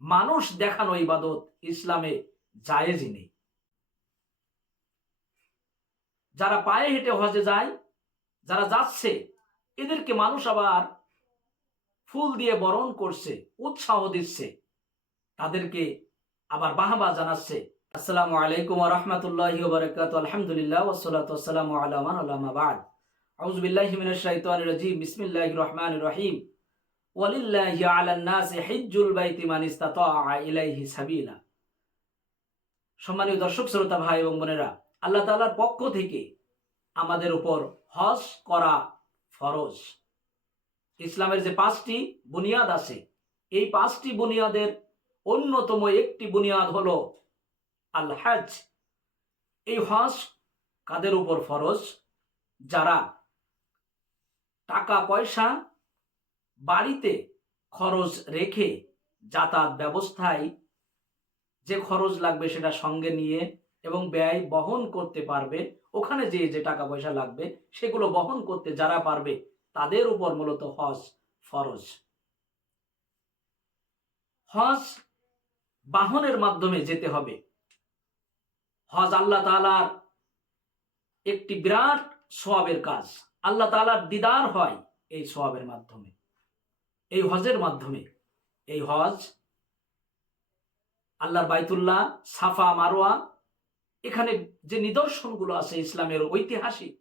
মানুষ দেখানো ইবাদত ইসলামে জায়েজই নেই। যারা পায়ে হেঁটে হজে যায়, যারা যাচ্ছে, এদেরকে মানুষ আবার ফুল দিয়ে বরণ করছে, উৎসাহ দিচ্ছে, তাদেরকে আবার বাহবা জানাচ্ছে। আসসালামু আলাইকুম রহমতুল্লাহ বারকাত আলহামদুলিল্লাহ ওসলাত আসসালামু আলামান আল্লামা বাদ। আউযু বিল্লাহি মিনাশ শাইতানির রাজিম। বিসমিল্লাহির রহমানির রহিম। ওয়ালিল্লাহি আলান নাসি হিজ্জুল বাইতি মান ইসতাতাআ ইলাইহি সাবিলা। সম্মানীয় দর্শক, শ্রোতা ভাই এবং বোনেরা, আল্লাহ তাআলার পক্ষ থেকে আমাদের উপর হজ করা ফরজ। ইসলামের যে পাঁচটি বুনিয়াদ আছে, এই পাঁচটি বুনিয়াদের অন্যতম একটি বুনিয়াদ হলো আল হজ এই হজ কাদের উপর ফরজ? যারা টাকা পয়সা বাড়িতে খরচ রেখে যাতায়াত ব্যবস্থায় যে খরচ লাগবে সেটা সঙ্গে নিয়ে এবং ব্যয় বহন করতে পারবে, ওখানে যে যে টাকা পয়সা লাগবে সেগুলো বহন করতে যারা পারবে তাদের উপর মূলত হজ ফরজ। হজ বাহনের মাধ্যমে যেতে হবে। হজ আল্লাহ তালার একটি বিরাট সোয়াবের কাজ। আল্লাহ তালার দিদার হয় এই সোয়াবের মাধ্যমে। এই হজের মাধ্যমে। এই হজ, আল্লাহর বাইতুল্লাহ, সাফা মারোয়া এখানে যে নিদর্শনগুলো আছে ইসলামের ঐতিহাসিক,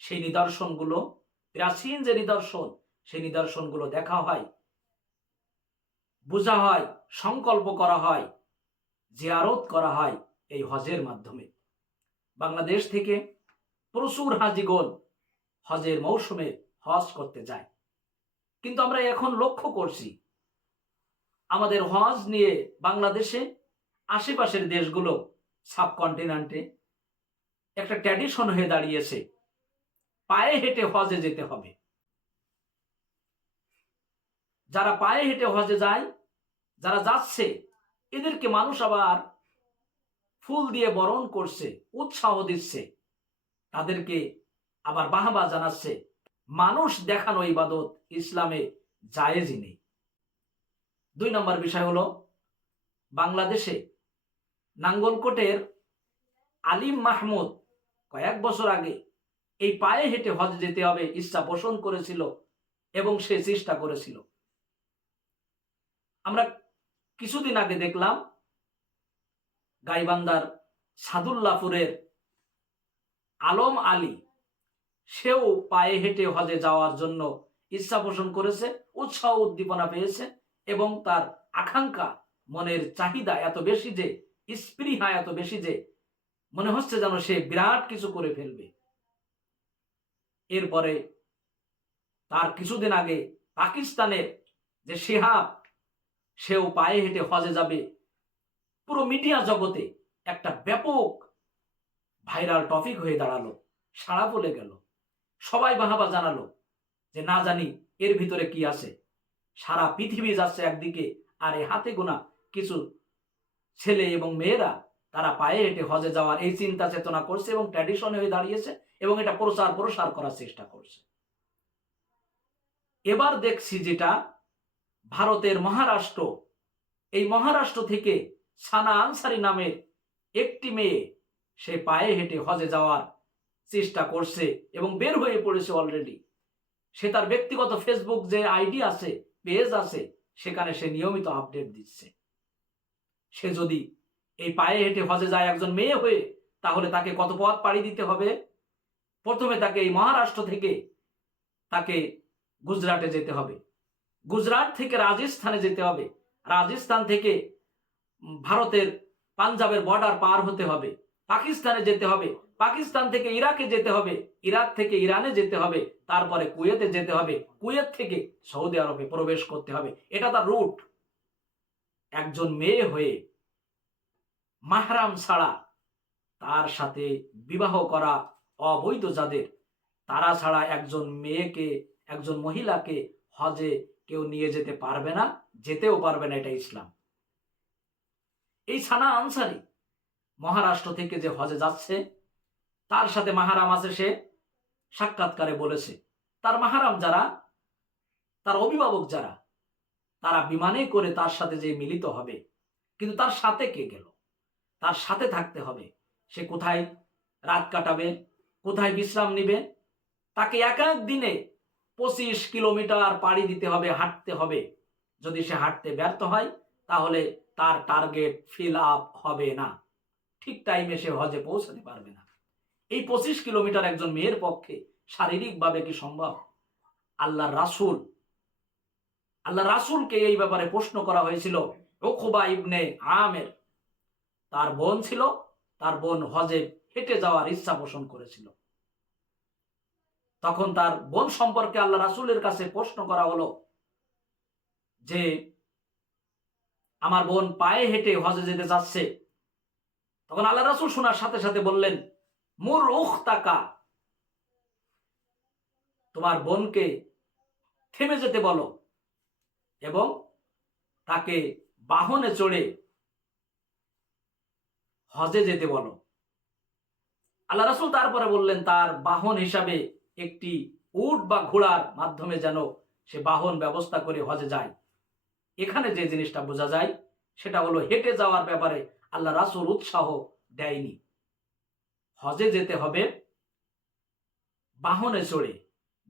সেই নিদর্শনগুলো, প্রাচীন যে নিদর্শন, সেই নিদর্শনগুলো দেখা হয়, বোঝা হয়, সংকল্প করা হয়, জিয়ারত করা হয় এই হজের মাধ্যমে। বাংলাদেশ থেকে প্রচুর হাজিগণ হজের মৌসুমে হজ করতে যায়। কিন্তু আমরা এখন লক্ষ্য করছি, আমাদের হজ নিয়ে বাংলাদেশে আশেপাশের দেশগুলো সাবকন্টিনেন্টে একটা ট্র্যাডিশন হয়ে দাঁড়িয়েছে, পায়ে হেঁটে হজে যেতে হবে। যারা পায়ে হেঁটে হজে যায়, যারা যাচ্ছে, এদেরকে মানুষ আবার ফুল দিয়ে বরণ করছে, উৎসাহ দিচ্ছে, তাদেরকে আবার বাহবা জানাচ্ছে মানুষ দেখানো ইবাদত ইসলামে জায়েজই নেই। দুই নম্বর বিষয় হলো, বাংলাদেশে নাঙ্গলকোটের আলিম মাহমুদ কয়েক বছর আগে এই পায়ে হেঁটে হজ যেতে হবে ইচ্ছা পোষণ করেছিল এবং সে চেষ্টা করেছিল। আমরা কিছুদিন আগে দেখলাম গাইবান্দার সাদুল্লাপুরের আলম আলী সেও পায়ে হেঁটে হজে যাওয়ার জন্য ইচ্ছা পোষণ করেছে, উৎসাহ উদ্দীপনা পেয়েছে এবং তার আকাঙ্ক্ষা মনের চাহিদা এত বেশি যে, স্পৃহা এত বেশি যে, মনে হচ্ছে যেন সে বিরাট কিছু করে ফেলবে। এরপরে তার কিছুদিন আগে পাকিস্তানের যে শেহাব, সেও পায়ে হেঁটে হজে যাবে। পুরো মিডিয়া জগতে একটা ব্যাপক ভাইরাল টপিক হয়ে দাঁড়াল, সাড়া বলে গেল। সবাই বাহাবা জানালো যে, না জানি এর ভিতরে কি আছে। সারা পৃথিবী যাচ্ছে একদিকে, আর এই হাতে গোনা কিছু ছেলে এবং মেয়েরা তারা পায়ে হেঁটে হজে যাওয়ার এই চিন্তা চেতনা করছে এবং ট্র্যাডিশন হয়ে দাঁড়িয়েছে এবং এটা প্রচার প্রসার করার চেষ্টা করছে। এবার দেখছি যেটা ভারতের মহারাষ্ট্র। এই মহারাষ্ট্র থেকে সানা আনসারি নামের একটি মেয়ে সে পায়ে হেঁটে হজে যাওয়ার চেষ্টা করছে এবং বের হয়ে পড়েছে অলরেডি সে তার ব্যক্তিগত ফেসবুক যে আইডি আছে পেজ আছে, সেখানে সে নিয়মিত আপডেট দিচ্ছে। সে যদি এই পায়ে হেঁটে হজে যায় একজন মেয়ে হয়ে, তাহলে তাকে কত পথ পাড়ি দিতে হবে? প্রথমে তাকে এই মহারাষ্ট্র থেকে তাকে গুজরাটে যেতে হবে। গুজরাট থেকে রাজস্থানে যেতে হবে। রাজস্থান থেকে ভারতের পাঞ্জাবের বর্ডার পার হতে হবে। পাকিস্তানে যেতে হবে। পাকিস্তান থেকে ইরাকে যেতে হবে, ইরাক থেকে ইরানে যেতে হবে, তারপরে কুয়েতে যেতে হবে, কুয়েত থেকে সৌদি আরবে প্রবেশ করতে হবে। এটা তার রুট একজন মেয়ে হয়ে মাহরাম ছাড়া তার সাথে বিবাহ করা অবৈধ যাদের, তারা ছাড়া একজন মেয়েকে, একজন মহিলাকে হজে কেউ নিয়ে যেতে পারবে না, যেতেও পারবে না, এটা ইসলাম। এই সানা আনসারি মহারাষ্ট্র থেকে যে হজে যাচ্ছে তার সাথে মাহারাম আছে সে সাক্ষাৎকারে বলেছে। তার মাহারাম যারা, তার অভিভাবক যারা, তারা বিমানে করে তার সাথে যে মিলিত হবে। কিন্তু তার সাথে কে গেল? তার সাথে থাকতে হবে। সে কোথায় রাত কাটাবে? কোথায় বিশ্রাম নিবে? তাকে এক এক দিনে পঁচিশ কিলোমিটার পাড়ি দিতে হবে, হাঁটতে হবে। যদি সে হাঁটতে ব্যর্থ হয়, তাহলে তার টার্গেট ফিল আপ হবে না। ঠিক টাইমে সে হজে পৌঁছাতে পারবে না। এই পঁচিশ কিলোমিটার একজন মেয়ের পক্ষে শারীরিকভাবে কি সম্ভব? আল্লাহ রাসুল আল্লাহ রাসুলকে এই ব্যাপারে প্রশ্ন করা হয়েছিল ওখোবা ইবনে আমের। তার বোন ছিল, তার বোন হজে হেঁটে যাওয়ার ইচ্ছা পোষণ করেছিল। তখন তার বোন সম্পর্কে আল্লাহ রাসুলের কাছে প্রশ্ন করা হলো যে, আমার বোন পায়ে হেঁটে হজে যেতে যাচ্ছে। তখন আল্লাহ রাসুল শোনার সাথে সাথে বললেন মুর উখ তাকা। তোমার বোনকে থেমে যেতে বলো এবং তাকে বাহনে চড়ে হজে যেতে বলো। আল্লাহ রাসুল তারপরে বললেন, তার বাহন হিসাবে একটি উট বা ঘোড়ার মাধ্যমে যেন সে বাহন ব্যবস্থা করে হজে যায়। এখানে যে জিনিসটা বোঝা যায়, সেটা হলো হেঁটে যাওয়ার ব্যাপারে আল্লাহ রাসুল উৎসাহ দেয়নি। হজে যেতে হবে। বাহনে চড়ে,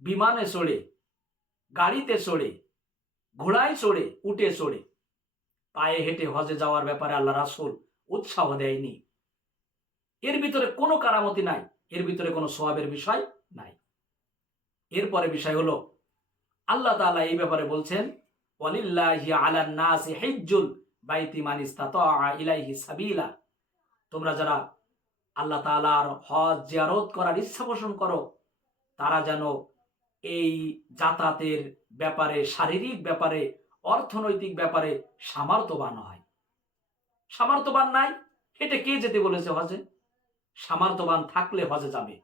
বিমানে চড়ে, গাড়িতে চড়ে, ঘোড়ায় চড়ে উঠে চড়ে। পায়ে হেঁটে হজে যাওয়ার ব্যাপারে আল্লাহ রাসুল উৎসাহ দেয়নি। এর ভিতরে কোনো কারামতি নাই, এর ভিতরে কোনো সোয়াবের বিষয় নাই। এরপরে বিষয় হলো, আল্লাহ তাআলা এই ব্যাপারে বলছেন তোমরা যারা আল্লাহ তাআলার হজ জিয়ারত করার ইচ্ছা পোষণ করো। তারা যেন এই যাতায়াতের ব্যাপারে, শারীরিক ব্যাপারে, অর্থনৈতিক ব্যাপারে সামর্থ্যবান হয়। সামর্থ্যবান নাই হেঁটে কে যেতে বলেছে হজে? সামর্থ্যবান থাকলে হজে যাবে।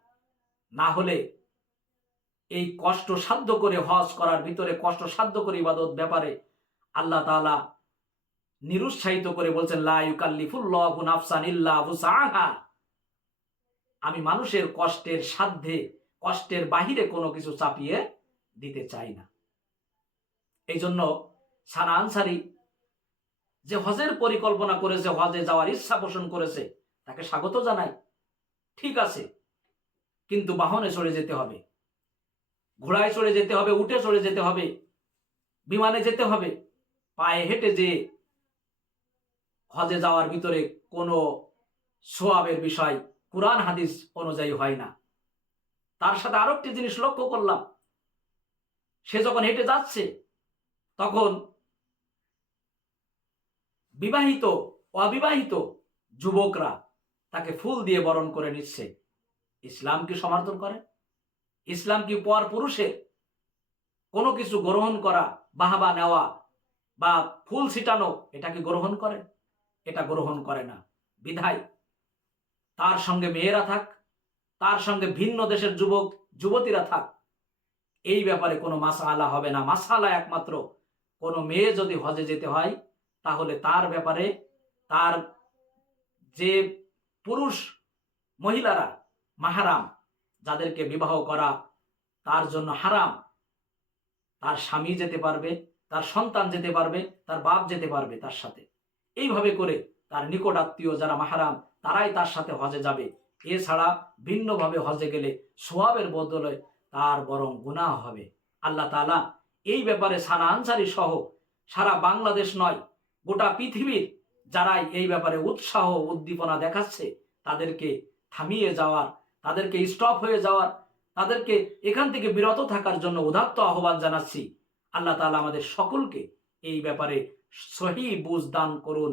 না হলে এই কষ্ট সাধ্য করে হজ করার ভিতরে কষ্ট সাধ্য করে ইবাদত ব্যাপারে আল্লাহ তাআলা নিরুৎসাহিত করে বলছেন, লা ইউকাল্লিফুল্লাহু নাফসান ইল্লা উসআহা আমি মানুষের কষ্টের সাধ্যে, কষ্টের বাহিরে কোনো কিছু চাপিয়ে দিতে চাই না। এই জন্য সানা আনসারি যে হজের পরিকল্পনা করেছে, হজে যাওয়ার ইচ্ছা পোষণ করেছে, তাকে স্বাগত জানাই। ঠিক আছে, কিন্তু বাহনে চড়ে যেতে হবে। ঘোড়ায় চড়ে যেতে হবে, উঠে চড়ে যেতে হবে, বিমানে যেতে হবে। পায়ে হেঁটে যে হজে যাওয়ার ভিতরে কোনো সোয়াবের বিষয় কোরআন হাদিস অনুযায়ী হয় না। তার সাথে আরও একটি জিনিস লক্ষ্য করলাম। সে যখন হেঁটে যাচ্ছে, তখন বিবাহিত, অবিবাহিত যুবকরা তাকে ফুল দিয়ে বরণ করে নিচ্ছে। ইসলাম কি সমর্থন করে? ইসলাম কি পর পুরুষের কোনো কিছু গ্রহণ করা, বাহাবা নেওয়া বা ফুল ছিটানো, এটা কি গ্রহণ করে? এটা গ্রহণ করে না। বিধায় তার সঙ্গে মেয়েরা থাক, তার সঙ্গে ভিন্ন দেশের যুবক, যুবতীরা থাক। এই ব্যাপারে কোনো মাসালা হবে না। মাসালা একমাত্র, কোনো মেয়ে যদি হজে যেতে হয়, তাহলে তার ব্যাপারে তার যে পুরুষ মহিলারা মাহারাম, যাদেরকে বিবাহ করা তার জন্য হারাম, তার স্বামী যেতে পারবে, তার সন্তান যেতে পারবে, তার বাপ যেতে পারবে তার সাথে। এইভাবে করে তার নিকট আত্মীয় যারা মাহারাম, তারাই তার সাথে হজে যাবে। এছাড়া ভিন্নভাবে হজে গেলে সোয়াবের বদলে তার বরং গুনাহ হবে। আল্লাহ তালা এই ব্যাপারে সানা আনসারি সহ সারা বাংলাদেশ নয়, গোটা পৃথিবীর যারাই এই ব্যাপারে উৎসাহ উদ্দীপনা দেখাচ্ছে, তাদেরকে থামিয়ে যাওয়ার, তাদেরকে স্টপ হয়ে যাওয়ার, তাদেরকে এখান থেকে বিরত থাকার জন্য উদাত্ত আহ্বান জানাচ্ছি। আল্লাহ তালা আমাদের সকলকে এই ব্যাপারে সহি বুঝ দান করুন।